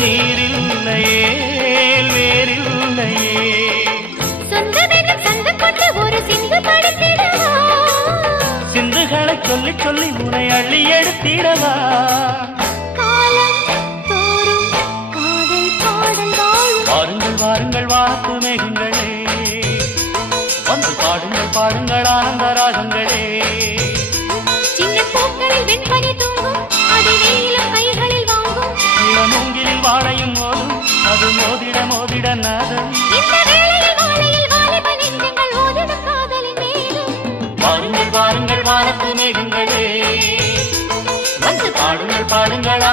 நீரில்லையே வேறில்லையே சொந்தமெனும் சங்கு கொண்டு ஒரு சிந்து படுத்திடவா சிந்துகளை சொல்லி சொல்லி உனை அள்ளி எடுத்திடவா காலம் தோறும் காதல் பாடல் வாழும் வாருங்கள் வாருங்கள் வானத்து மேகங்களே வந்து பாடுங்கள் பாடுங்கள் ஆனந்த ராகங்களே சின்ன பூக்களில் வெண்பனி தூங்கும் அது வெயிலும் கைகளில் வாங்கும் இளமூங்கிலில் வாழையும் மோதும் அது மோதிட மோதிட நாதம் இந்த வேளையில் மாலையில் வாலிப நெஞ்சங்கள் ஓதிடும் காதலின் மேலும் வாருங்கள் வாருங்கள் வானத்து மேகங்களே வந்து பாடுங்கள் பாடுங்கள்